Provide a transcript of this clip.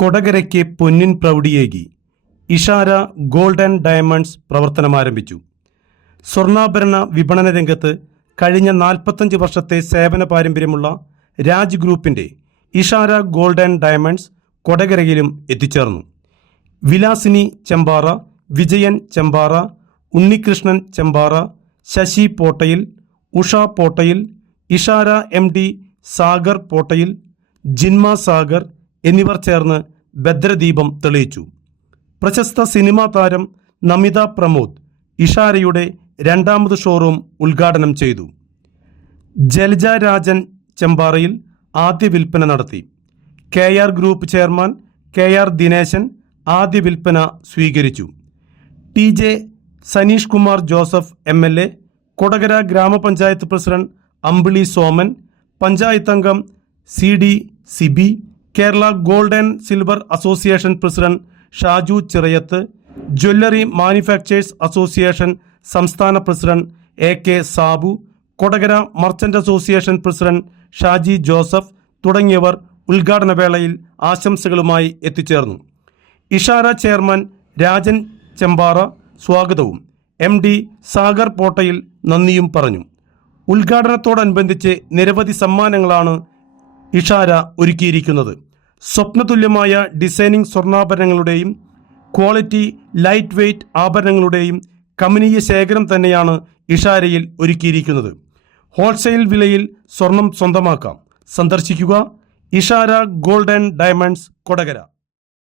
കൊടകരയ്ക്ക് പൊന്നിൻ പ്രൗഢിയേകി. Ishara gold and diamonds പ്രവർത്തനമാരംഭിച്ചു സ്വർണാഭരണ വിപണന രംഗത്ത് കഴിഞ്ഞ നാൽപ്പത്തഞ്ച് വർഷത്തെ സേവന പാരമ്പര്യമുള്ള രാജ് ഗ്രൂപ്പിന്റെ ഇഷാര ഗോൾഡ് ആൻഡ് ഡയമണ്ട്സ് കൊടകരയിലും എത്തിച്ചേർന്നു. വിലാസിനി ചെമ്പാറ വിജയൻ ചെമ്പാറ ഉണ്ണികൃഷ്ണൻ ചെമ്പാറ ശശി പോട്ടയിൽ ഉഷ പോട്ടയിൽ ഇഷാര എം ഡി സാഗർ പോട്ടയിൽ ജിൻമ സാഗർ എന്നിവർ ചേർന്ന് ഭദ്രദീപം തെളിയിച്ചു. പ്രശസ്ത സിനിമാ താരം നമിത പ്രമോദ് ഇഷാരയുടെ രണ്ടാമത് ഷോറൂം ഉദ്ഘാടനം ചെയ്തു. ജലജ രാജൻ ചെമ്പാറയിൽ ആദ്യ വിൽപ്പന നടത്തി. K R group chairman K R Dineshan ആദ്യ വിൽപ്പന സ്വീകരിച്ചു. T J Saneesh Kumar Joseph M L A Kodakara ഗ്രാമപഞ്ചായത്ത് president Ambili Soman പഞ്ചായത്തംഗം C D Sibi Kerala gold and silver association president Shaju Chirayath jewellery manufacturers association സംസ്ഥാന president A K Sabu Kodakara merchant association president Shaji Joseph തുടങ്ങിയവർ ഉദ്ഘാടന വേളയിൽ ആശംസകളുമായി എത്തിച്ചേർന്നു. Ishara chairman Rajan Chembara സ്വാഗതവും. M D Sagar പോട്ടയിൽ നന്ദിയും പറഞ്ഞു. ഉദ്ഘാടനത്തോടനുബന്ധിച്ച് നിരവധി സമ്മാനങ്ങളാണ് ഇഷാര ഒരുക്കിയിരിക്കുന്നത്. സ്വപ്നതുല്യമായ ഡിസൈനിങ് സ്വർണാഭരണങ്ങളുടെയും ക്വാളിറ്റി ലൈറ്റ് വെയ്റ്റ് ആഭരണങ്ങളുടെയും കമനീയ ശേഖരം തന്നെയാണ് ഇഷാരയിൽ ഒരുക്കിയിരിക്കുന്നത്. ഹോൾസെയിൽ വിലയിൽ സ്വർണം സ്വന്തമാക്കാം. സന്ദർശിക്കുക. Ishara gold and diamonds Kodakara.